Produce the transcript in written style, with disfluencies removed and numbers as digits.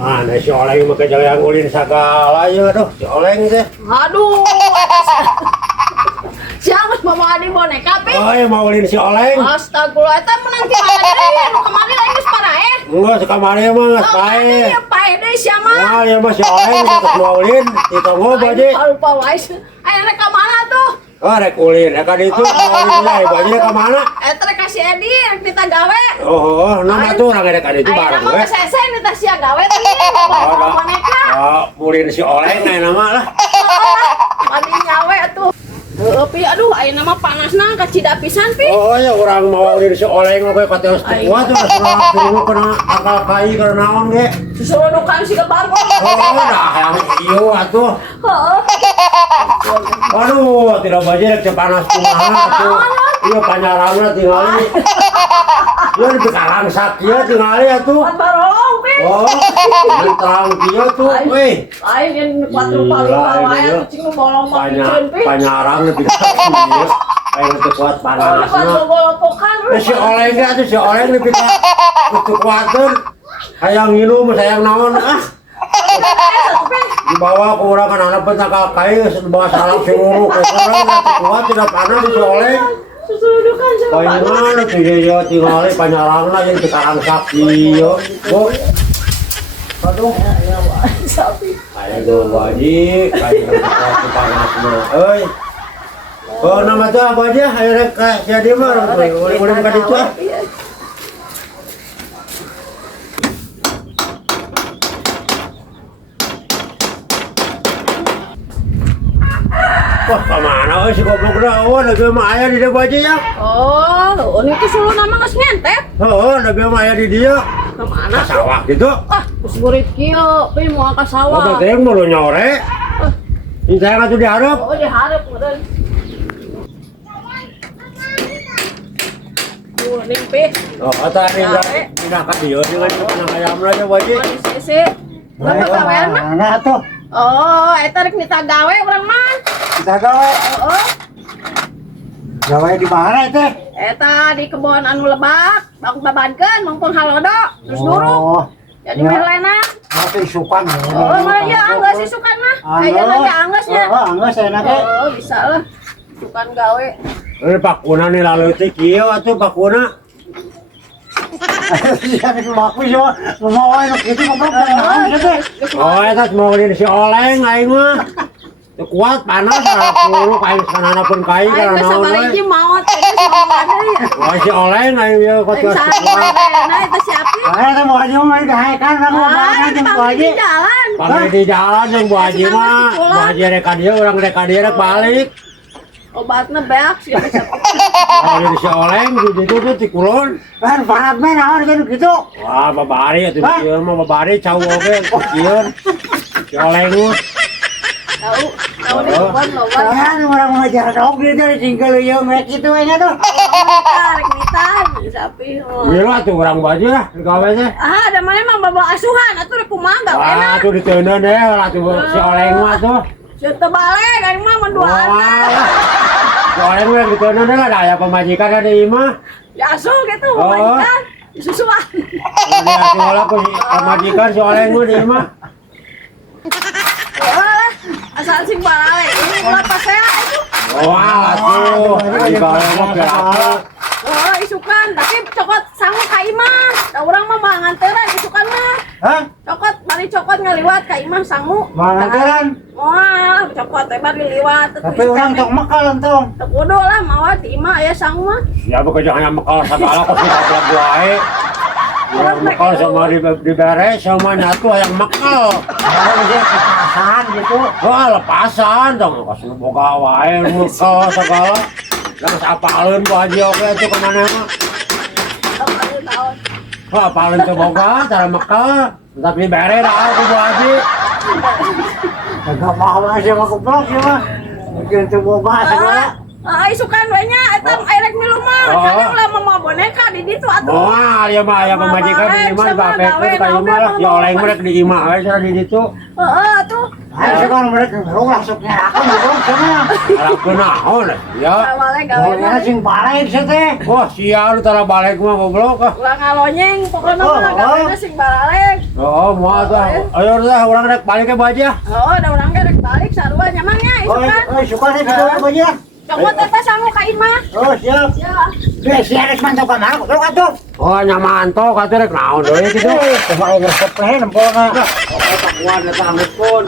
Mana si Oleng mah kejayaan ulin sagala ya aduh si Oleng teh. Aduh. Siapa bawa di boneka pi? Oh ya mau ulin si Oleng. Astagfirullah, eta menang ti mana deui anu kamari lain geus parae. Enggak sekamari mah geus pae. Ya pae deui sia mah. Wah ya mah si Oleng geus mau ulin di tonggo baje. Lupa wae. Aya rek ka mana tuh? Oh rek ulin ya kan itu mau ulin lah baje ka mana? Eta rek ka si Edi rek kita gawe. Oh nama tuh orang rek ada itu bareng we. we. Aya sese kita sia gawe teh bawa boneka. Oh ulin si Oleng na nama lah. Mandi nyawe atuh. Pi aduh ayeuna mah panasna kacida pisan pi. Oh ya orang mau ulin si Oleng mah kayak pateos kuat tuh suruh kena akal kai karena naon ge. Susurudukan si lebar kok. Oh dah yang ieu atuh. Heeh. Aduh, tidak baca rek panas kumaha tuh. Iya panjarangna tingali. Ieu di sekarang sakit tingali atuh. Barong pi. Oh, terang kieu tuh, weh. Lain yang kuat rupa-rupa wae atuh cing bolong makiceun pi. Panyarang lebih kieu. Ayo teu kuat panasna. Bolong-bolongan. Si Oleng ge atuh si Oleng lebih kuat kuateun. Hayang nginum, hayang naon ah. Dibawa ke orang kan anak pentakal kai bawa salam seluruh ke orang kuat tidak panas si Oleng. Susurudukan sama Bagaimana tuh ya tinggal panyarangna yang sekarang sakit yo. Oh. Aduh. sapi. Ayo wajib kayak panasna euy. Oh nama tuh apa aja? Ayo rek jadi mah boleh ka ditu ah. Wah, kemana si goblok dah? Oh, nabi mah aya di dia baju ya. Oh, ini tuh selalu nama nggak ngentep. Oh, nabi mah aya di dia. Kemana? Ke sawah gitu. Ah, terus murid kio, tapi mau ke Oh, sawah. berarti yang mau nyore. Ini saya nggak tuh diharap. Oh, diharap meren. Nimpi. Oh, kata ini pindah ke dia dengan pindah ayam aja baju. Oh, di sisi. Berapa kawan mah? Mana tuh? Oh, eta rek nita gawe urang mah. Kita gawe. Oh, Gawe di mana teh? eta di kebon anu lebak, baku babankeun mumpung halodo, terus duruk. Jadi merlena. Masih sukan. Oh, mah ya anggeus si sukan mah. Aya aja anggeusnya. Oh, anggeus enak teh. Oh, bisa lah. Sukan gawe. Ini pakuna nih lalu teh kieu atuh pakuna. Iya itu aku yo mau ayo kitu goblok. Oh, eta mau di si Oleng aing mah. Teu kuat panas peluru kain sanana pun kai Aing karena geus naon we. sabariji maot teh mau ada ya. Wah si Oleng aing ieu Aing kuat salah nah eta si Api. Eta mau aja mah dihaekan aku Ah, di jalan. Pake di jalan yang Bu Haji mah, Bu Haji rek ka dieu urang rek ka dieu rek balik. Obatna beak sih bisa. Kalau si Oleng di ditu tuh ti kulon. Kan parat mah naon kan gitu. Wah, babari atuh dieu mah babari cau oge kieu. Si Oleng mah Tahu di kebon loba. kan orang ngajar dog gitu tinggal ieu mek kitu we nya tuh. Tarik nitan sapi. Ieu lah tuh urang baju lah gawe teh. Ah, ada mana mah bawa asuhan atuh rek kumaha gawe Wah, na. tuh diteuneun deh lah tuh si Oleng mah tuh. Ceute balik aing mah menduaan. Wah. Si Oleng mah diteuneun deh lah da aya pamajikan ada ieu mah. Ya asuh gitu Oh. majikan. Susuan. Dia sekolah ku pamajikan si Oleng mah dia mah. Wah, asal sing balale. Ini ulah pasea itu. Wah, tuh. Di bawah mah berapa? Oh, isukan, tapi cokot sangu ka imah. Da urang mah mah nganteran isukan mah. Hah? Cokot bari cokot ngaliwat ka imah sangu. Manganteran? Wah, cokot teh bari liwat. Tapi orang tong makal entong. Teu kudu lah mawa di imah aya sangu mah. Ya bekerja hanya makal segala kok sudah pulang wae. Ya makal sama diberes sama nyatu yang makal. Kalau dia lepasan gitu. Wah, lepasan dong. Kasih boga wae makal segala. Yang sapaleun Bu Haji oge itu kemana mah. Tahun. Wah, apaleun teu boga cara makal. Tapi beres dah aku Bu Haji. Enggak mau aja mah goblok ya mah. Mungkin teu boga segala. Isukan we nya eta erek milu mah. Kadang lah mah boneka di ditu atuh. Wah, ya mah aya pamajikan di imah bapekeun ka imah lah. Ya Oleng mah rek di imah we cenah di ditu. Heeh atuh. Ayo sekarang mereka langsung nyerakan dulu sana. Harapkeun naon ya. Awalnya Oh, gawe ya sing balik sih teh. Wah, sia lu tara balik mah goblok ah. ulah ngalonyeng pokoknya mah gawe sing balik. Oh, moal tah. Ayo tah urang rek balik ke baja. Oh, ada orang ge rek balik sarua nyamangnya isukan. Suka nih kita aja. Cokot teh sanggup ka imah. Oh, siap. Ya. Dia siaran mantap ka mana? Terus atuh. Oh, nyaman to kate rek naon deui kitu. Coba ngeresep teh nempelna. Oh, tak kuat eta anggeutkeun.